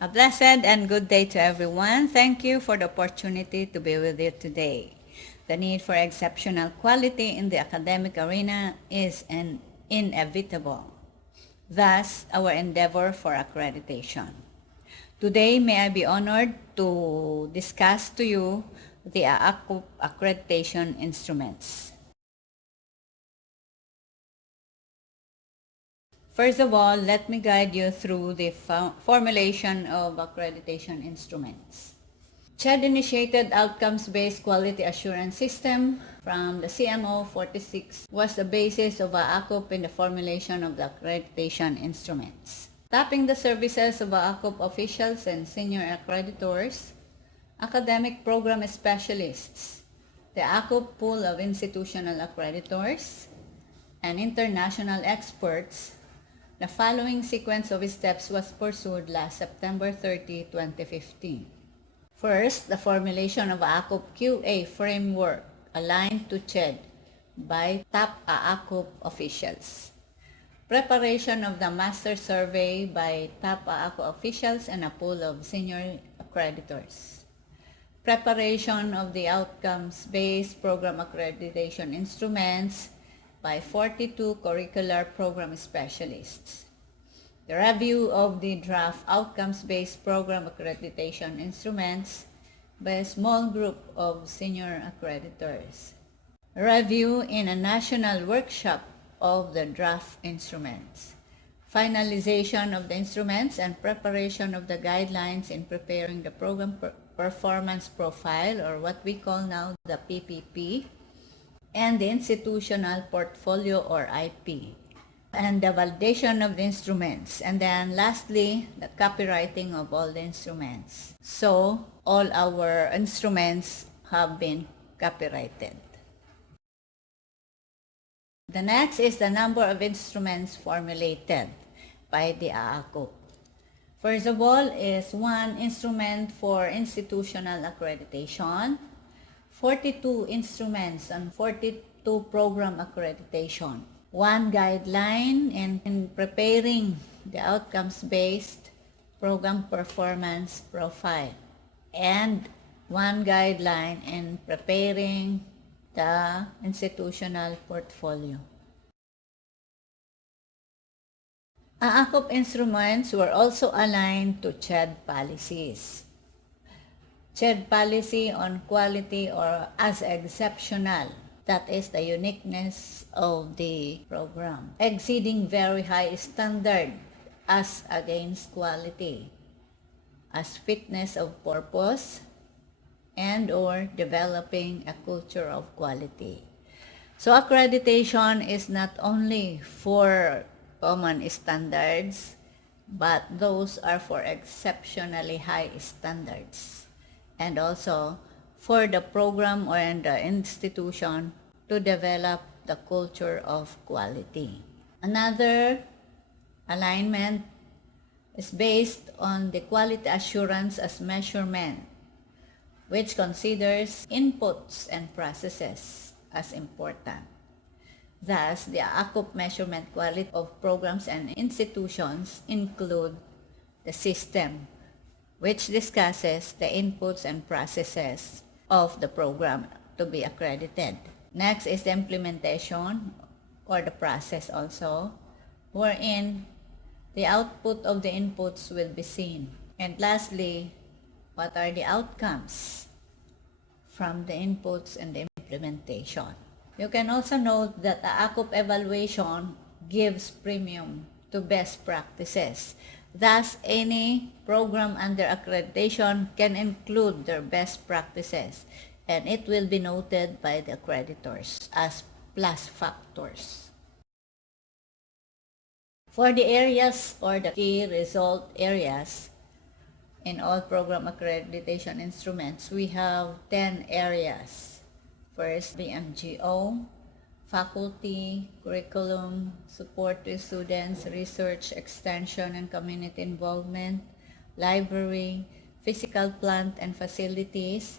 A blessed and good day to everyone. Thank you for the opportunity to be with you today. The need for exceptional quality in the academic arena is inevitable. Thus, our endeavor for accreditation. Today, may I be honored to discuss to you the AACCUP accreditation instruments. First of all, let me guide you through the formulation of accreditation instruments. CHED-initiated outcomes-based quality assurance system from the CMO 46 was the basis of AACCUP in the formulation of the accreditation instruments. Tapping the services of AACCUP officials and senior accreditors, academic program specialists, the AACCUP pool of institutional accreditors, and international experts, the following sequence of steps was pursued last September 30, 2015. First, the formulation of AACCUP QA framework aligned to CHED by top AACCUP officials. Preparation of the master survey by top AACCUP officials and a pool of senior accreditors. Preparation of the outcomes-based program accreditation instruments by 42 curricular program specialists. The review of the draft outcomes-based program accreditation instruments by a small group of senior accreditors. Review in a national workshop of the draft instruments. Finalization of the instruments and preparation of the guidelines in preparing the program performance profile, or what we call now the PPP, and the institutional portfolio, or IP, and the validation of the instruments, and then lastly, the copywriting of all the instruments. So, all our instruments have been copyrighted. The next is the number of instruments formulated by the AACCUP. First of all is 1 instrument for institutional accreditation, 42 instruments and 42 program accreditation, 1 guideline in preparing the outcomes-based program performance profile, and 1 guideline in preparing the institutional portfolio. AACCUP instruments were also aligned to CHED policies. CHED policy on quality or as exceptional, that is the uniqueness of the program, exceeding very high standard as against quality, as fitness of purpose, and or developing a culture of quality. So accreditation is not only for common standards, but those are for exceptionally high standards, and also for the program or the institution to develop the culture of quality. Another alignment is based on the quality assurance as measurement, which considers inputs and processes as important. Thus, the AACCUP measurement quality of programs and institutions include the system, which discusses the inputs and processes of the program to be accredited. Next is the implementation, or the process also, wherein the output of the inputs will be seen. And lastly, what are the outcomes from the inputs and the implementation? You can also note that the AACCUP evaluation gives premium to best practices. Thus, any program under accreditation can include their best practices, and it will be noted by the accreditors as plus factors. For the areas or the key result areas in all program accreditation instruments, we have 10 areas. First, BMGO, faculty, curriculum, support to students, research, extension, and community involvement, library, physical plant and facilities,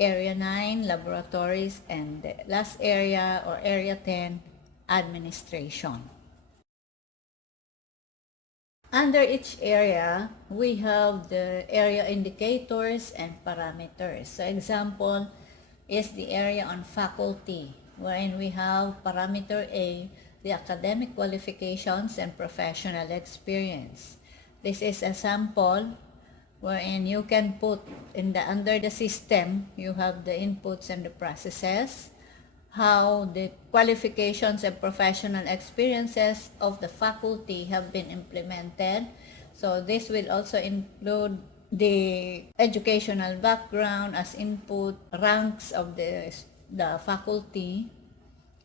Area 9, laboratories, and the last area, or Area 10, administration. Under each area, we have the area indicators and parameters. So example is the area on faculty, wherein we have parameter A, the academic qualifications and professional experience. This is a sample wherein you can put under the system, you have the inputs and the processes, how the qualifications and professional experiences of the faculty have been implemented. So this will also include the educational background as input, ranks of the faculty,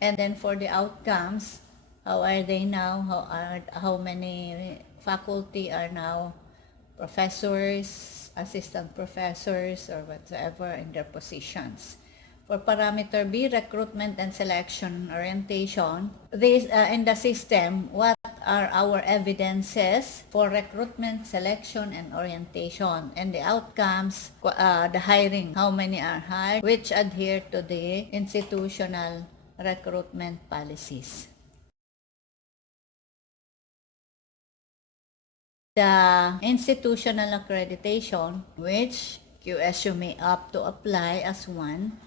and then for the outcomes, how are they now, how many faculty are now professors, assistant professors, or whatever in their positions. For parameter B, recruitment and selection orientation, this in the system, what are our evidences for recruitment, selection, and orientation, and the outcomes, the hiring, how many are hired, which adhere to the institutional recruitment policies. The institutional accreditation, which QSU may opt to apply as one,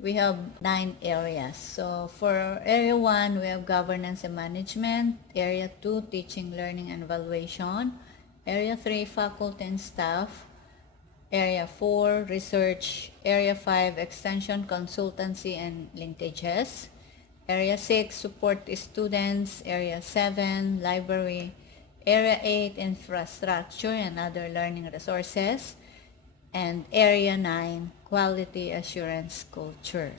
we have 9 areas. So for area 1, we have governance and management. Area 2, teaching, learning, and evaluation. Area 3, faculty and staff. Area 4, research. Area 5, extension, consultancy, and linkages. Area 6, support students. Area 7, library. Area 8, infrastructure and other learning resources. And Area 9, quality assurance culture.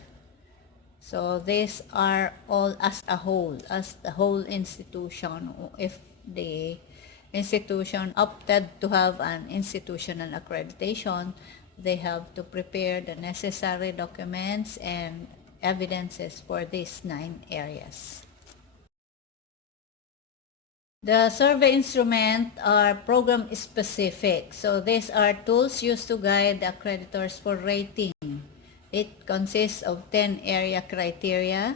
So these are all as a whole, as the whole institution. If the institution opted to have an institutional accreditation, they have to prepare the necessary documents and evidences for these 9 areas. The survey instrument are program specific. So these are tools used to guide the accreditors for rating. It consists of 10 area criteria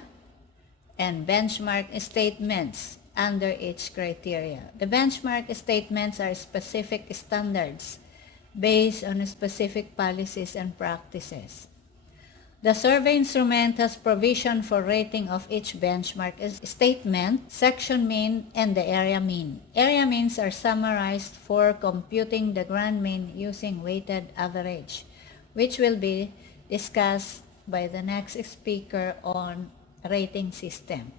and benchmark statements under each criteria. The benchmark statements are specific standards based on specific policies and practices. The survey instrument has provision for rating of each benchmark statement, section mean, and the area mean. Area means are summarized for computing the grand mean using weighted average, which will be discussed by the next speaker on rating system.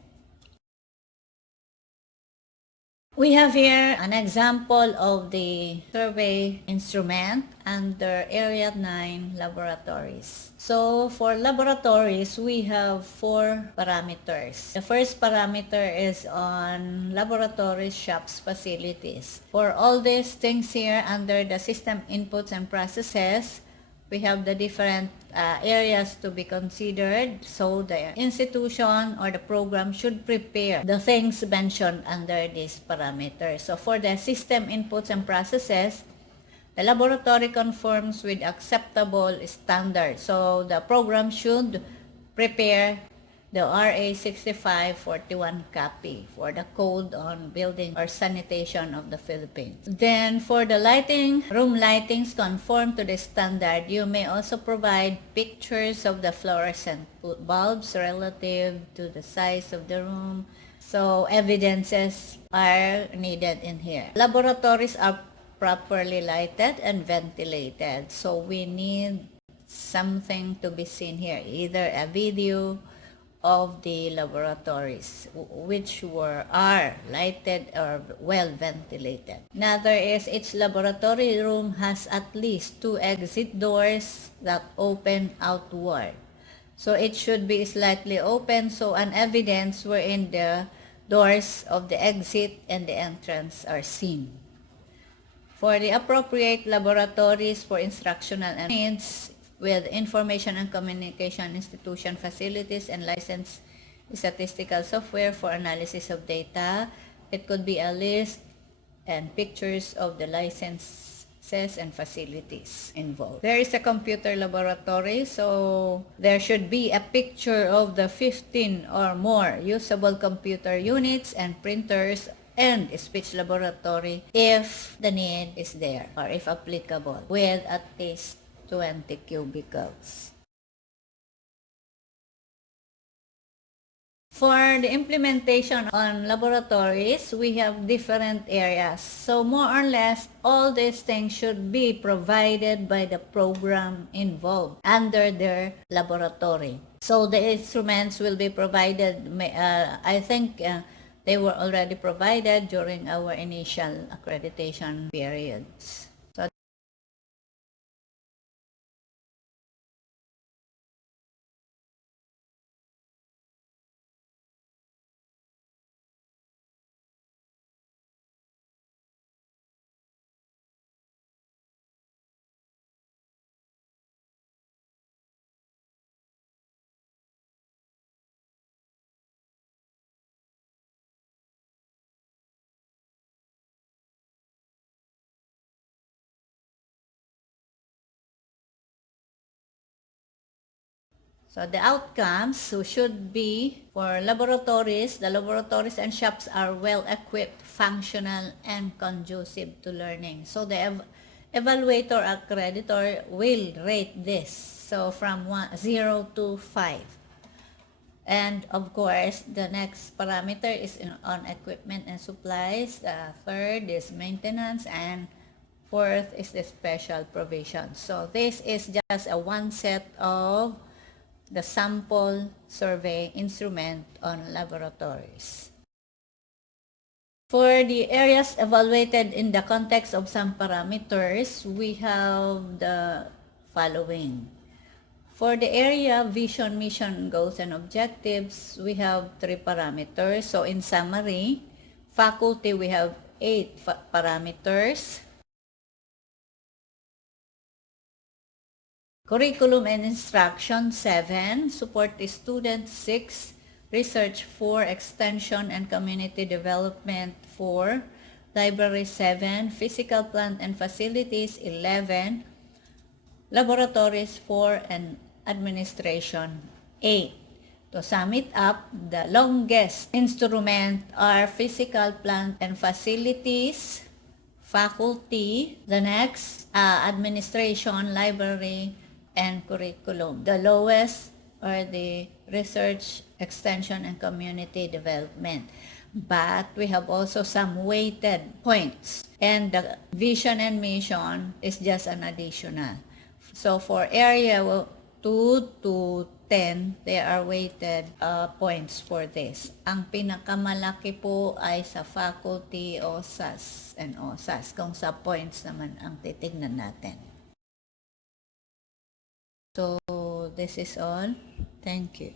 We have here an example of the survey instrument under Area 9 laboratories. So for laboratories, we have 4 parameters. The first parameter is on laboratory shops facilities. For all these things here under the system inputs and processes, we have the different areas to be considered. So the institution or the program should prepare the things mentioned under this parameter. So for the system inputs and processes, the laboratory conforms with acceptable standards. So the program should prepare the RA 6541 copy for the Code on Building or Sanitation of the Philippines. Then for the lighting, room lightings conform to the standard. You may also provide pictures of the fluorescent bulbs relative to the size of the room. So evidences are needed in here. Laboratories are properly lighted and ventilated. So we need something to be seen here, either a video of the laboratories which are lighted or well ventilated. Another is each laboratory room has at least 2 exit doors that open outward. So it should be slightly open, so an evidence wherein the doors of the exit and the entrance are seen. For the appropriate laboratories for instructional needs, with information and communication institution facilities and licensed statistical software for analysis of data. It could be a list and pictures of the licenses and facilities involved. There is a computer laboratory, so there should be a picture of the 15 or more usable computer units and printers and speech laboratory if the need is there or if applicable with at least 20 cubicles. For the implementation on laboratories, we have different areas. So more or less, all these things should be provided by the program involved under their laboratory. So the instruments will be provided, I think they were already provided during our initial accreditation periods. So the outcomes should be for laboratories, the laboratories and shops are well equipped, functional, and conducive to learning. So the evaluator accreditor will rate this. So from 0 to 5. And of course, the next parameter is on equipment and supplies. The third is maintenance, and fourth is the special provisions. So this is just a one set of the sample survey instrument on laboratories. For the areas evaluated in the context of some parameters, we have the following. For the area vision, mission, goals, and objectives, we have 3 parameters. So in summary, faculty, we have 8 parameters. Curriculum and instruction, 7. Support the students, 6. Research, 4. Extension and community development, 4. Library, 7. Physical plant and facilities, 11. Laboratories, 4. And administration, 8. To sum it up, the longest instrument are physical plant and facilities, faculty, the next administration, library, and curriculum. The lowest are the research, extension, and community development. But we have also some weighted points, and the vision and mission is just an additional. So for area 2 to 10, there are weighted points for this. Ang pinakamalaki po ay sa faculty, OSAS, and OSAS, kung sa points naman ang titignan natin. So, this is all. Thank you.